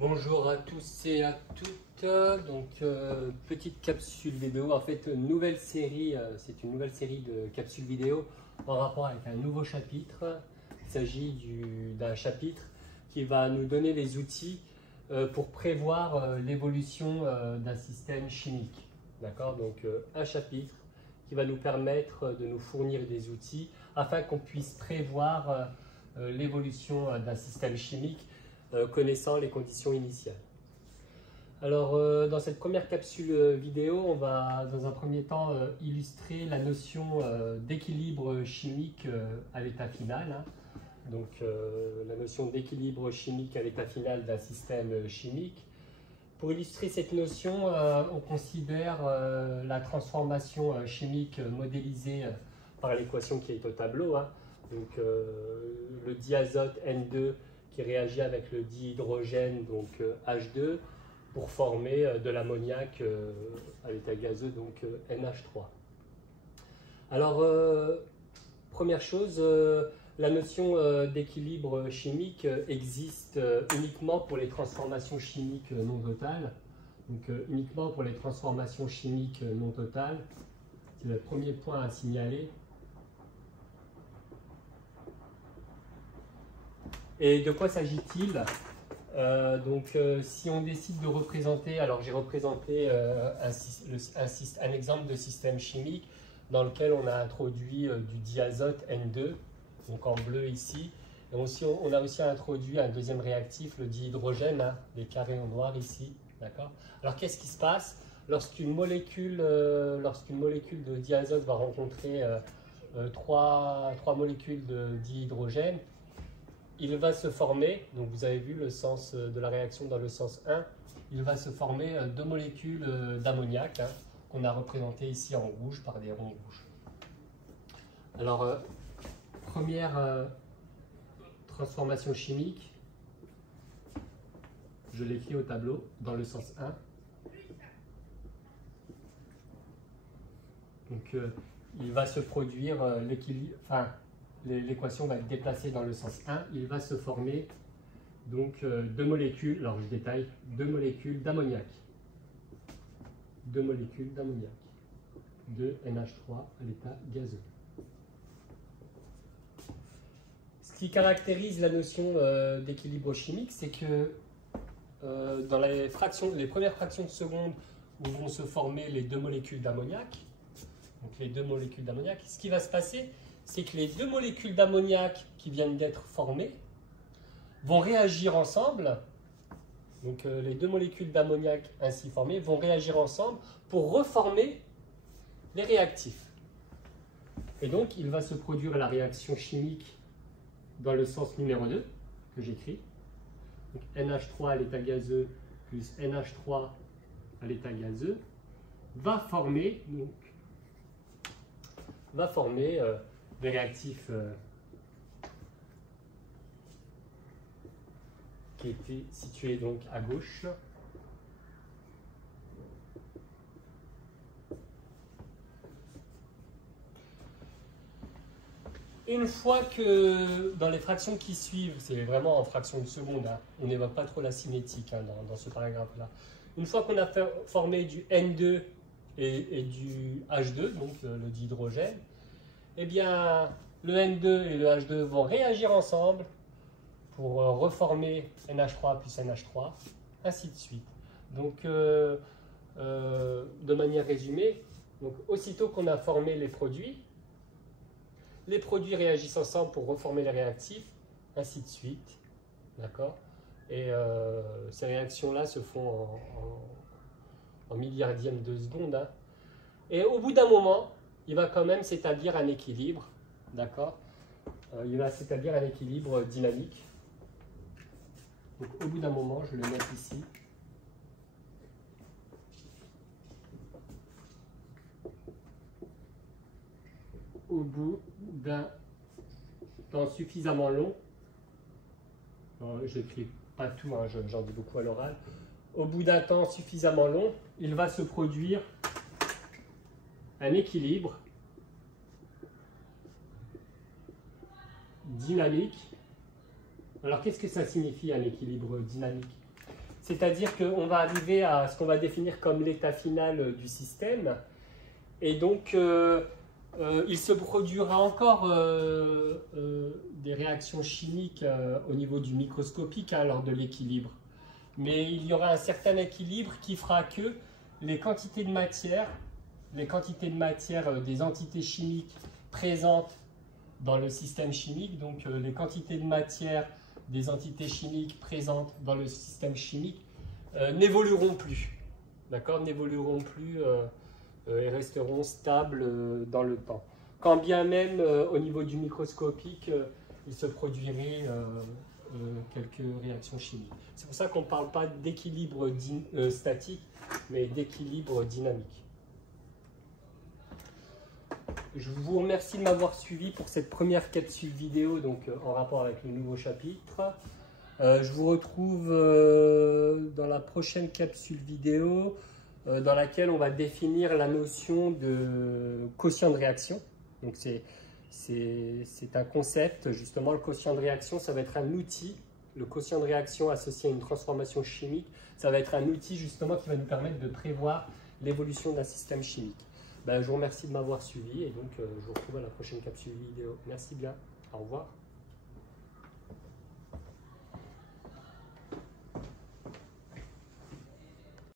Bonjour à tous et à toutes. Petite capsule vidéo, en fait une nouvelle série, c'est une nouvelle série de capsules vidéo en rapport avec un nouveau chapitre. Il s'agit d'un chapitre qui va nous donner les outils pour prévoir l'évolution d'un système chimique. D'accord? Donc un chapitre qui va nous permettre de nous fournir des outils afin qu'on puisse prévoir l'évolution d'un système chimique connaissant les conditions initiales. Alors, dans cette première capsule vidéo, on va dans un premier temps illustrer la notion d'équilibre chimique à l'état final. Donc, la notion d'équilibre chimique à l'état final d'un système chimique. Pour illustrer cette notion, on considère la transformation chimique modélisée par l'équation qui est au tableau. Donc, le diazote N2 qui réagit avec le dihydrogène, donc H2, pour former de l'ammoniac à l'état gazeux, donc NH3. Alors, première chose, la notion d'équilibre chimique existe uniquement pour les transformations chimiques non totales. Donc, uniquement pour les transformations chimiques non totales. C'est le premier point à signaler. Et de quoi s'agit-il? Si on décide de représenter, alors j'ai représenté un exemple de système chimique dans lequel on a introduit du diazote N2, donc en bleu ici. Et aussi, on a aussi introduit un deuxième réactif, le dihydrogène, les carrés en noir ici. D'accord? Alors qu'est-ce qui se passe lorsqu'une molécule de diazote va rencontrer trois molécules de dihydrogène? Il va se former, donc vous avez vu le sens de la réaction dans le sens 1, il va se former deux molécules d'ammoniac qu'on a représentées ici en rouge par des ronds rouges. Alors, première transformation chimique, je l'écris au tableau dans le sens 1. Donc, il va se produire l'équilibre, l'équation va être déplacée dans le sens 1, il va se former donc deux molécules, alors je détaille, deux molécules d'ammoniac. Deux molécules d'ammoniac. De NH3 à l'état gazeux. Ce qui caractérise la notion d'équilibre chimique, c'est que dans les premières fractions de seconde où vont se former les deux molécules d'ammoniac, donc les deux molécules d'ammoniac, ce qui va se passer, c'est que les deux molécules d'ammoniac qui viennent d'être formées vont réagir ensemble. Donc les deux molécules d'ammoniac ainsi formées vont réagir ensemble pour reformer les réactifs. Et donc il va se produire la réaction chimique dans le sens numéro 2 que j'écris. Donc NH3 à l'état gazeux plus NH3 à l'état gazeux va former des réactifs qui étaient situés donc à gauche. Une fois que dans les fractions qui suivent, c'est vraiment en fractions de seconde, on n'évoque pas trop la cinétique dans ce paragraphe-là. Une fois qu'on a formé du N2 et du H2, donc le dihydrogène, eh bien, le N2 et le H2 vont réagir ensemble pour reformer NH3 plus NH3, ainsi de suite. Donc, de manière résumée, donc, aussitôt qu'on a formé les produits réagissent ensemble pour reformer les réactifs, ainsi de suite. D'accord? Et ces réactions-là se font en milliardième de seconde. Et au bout d'un moment, il va quand même s'établir un équilibre, d'accord? Il va s'établir un équilibre dynamique. Donc au bout d'un moment, je le mets ici. Au bout d'un temps suffisamment long, je n'écris pas tout, j'en dis beaucoup à l'oral. Au bout d'un temps suffisamment long, il va se produire un équilibre dynamique. Alors qu'est-ce que ça signifie un équilibre dynamique? c'est-à-dire qu'on va arriver à ce qu'on va définir comme l'état final du système. Et donc, il se produira encore des réactions chimiques au niveau du microscopique lors de l'équilibre. Mais il y aura un certain équilibre qui fera que les quantités de matière des entités chimiques présentes dans le système chimique, donc les quantités de matière des entités chimiques présentes dans le système chimique n'évolueront plus, d'accord, n'évolueront plus et resteront stables dans le temps. Quand bien même au niveau du microscopique, il se produirait quelques réactions chimiques. C'est pour ça qu'on ne parle pas d'équilibre statique, mais d'équilibre dynamique. Je vous remercie de m'avoir suivi pour cette première capsule vidéo donc, en rapport avec le nouveau chapitre. Je vous retrouve dans la prochaine capsule vidéo dans laquelle on va définir la notion de quotient de réaction. Donc c'est un concept, justement, le quotient de réaction, ça va être un outil. Le quotient de réaction associé à une transformation chimique, ça va être un outil justement qui va nous permettre de prévoir l'évolution d'un système chimique. Ben, je vous remercie de m'avoir suivi et donc je vous retrouve à la prochaine capsule vidéo. Merci bien, au revoir.